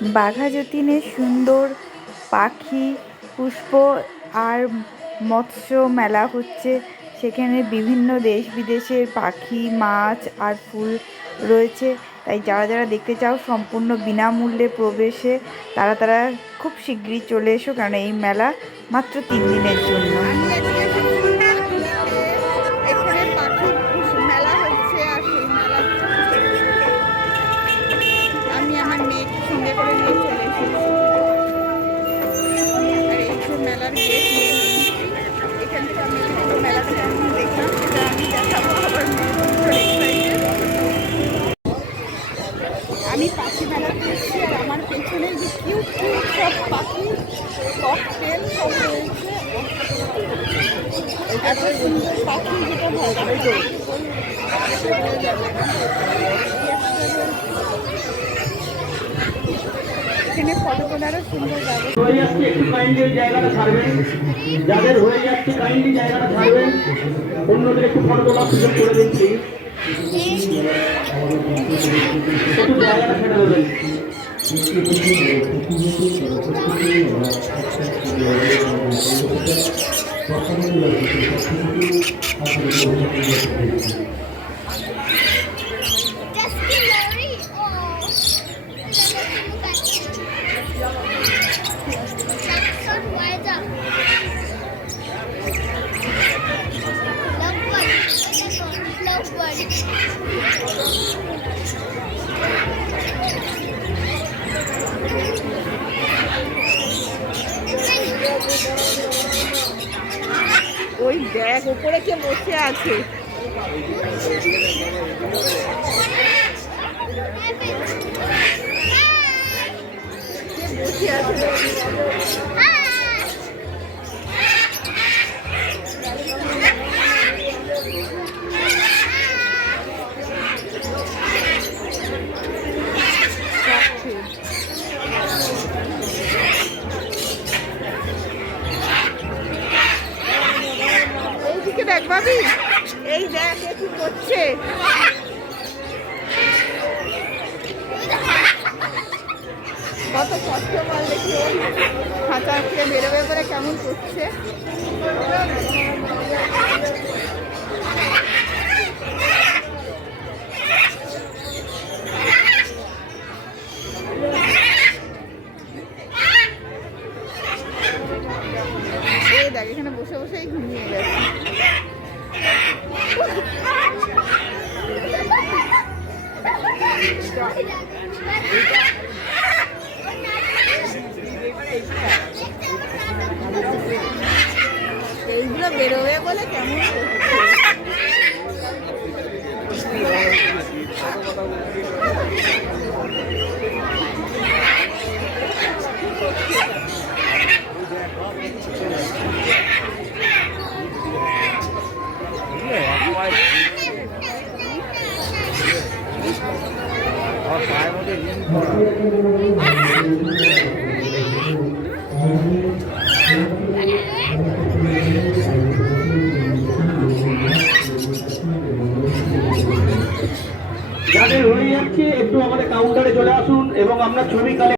বাঘা যতীনের সুন্দর পাখি, পুষ্প আর মৎস্য মেলা হচ্ছে। সেখানে বিভিন্ন দেশ বিদেশের পাখি, মাছ আর ফুল রয়েছে। তাই যারা যারা দেখতে চাও সম্পূর্ণ বিনামূল্যে প্রবেশে তারা খুব শিগগিরই চলে এসো, কারণ এই মেলা মাত্র 3 দিনের জন্য। আমি আমার মেয়েকে সঙ্গে করে নিয়ে চলে এসেছি। আর এই যে মেলার গেট, এখান থেকে আমি পুরো মেলাটা কেমন দেখলাম সেটা আমি দেখাবো। আবার আমি পাখি মেলা করছি, আর আমার পেছনে যে কিউট কিউট সব পাখি ককটেল সব রয়েছে। এত সুন্দর পাখি, যেটা এখানে ফটো তোলারও সুন্দর ব্যবস্থা। একটু কাইন্ডলি জায়গাটা ছাড়বেন, যাদের হয়ে যাচ্ছে কাইন্ডলি জায়গাটা ছাড়বেন, অন্যদের একটু ফটো তোলার সুযোগ করে দিন প্লিজ। একটু জায়গাটা ছেড়ে দেবেন। ওই দেখ উপরে কে বসে আছে। বসে আছে। এইদিকে দেখ ভাবি, এই দেখ কি করছে। কত কষ্ট বল দেখি, ওই খাঁচা থেকে বেরোবে করে কেমন করছে। দেখ এখানে বসে বসেই ঘুমিয়ে গেছে। এইগুলো বেরোবে বলে কেমন যাদের হয়ে যাচ্ছে একটু আমাদের কাউন্টারে চলে আসুন এবং আমরা ছবি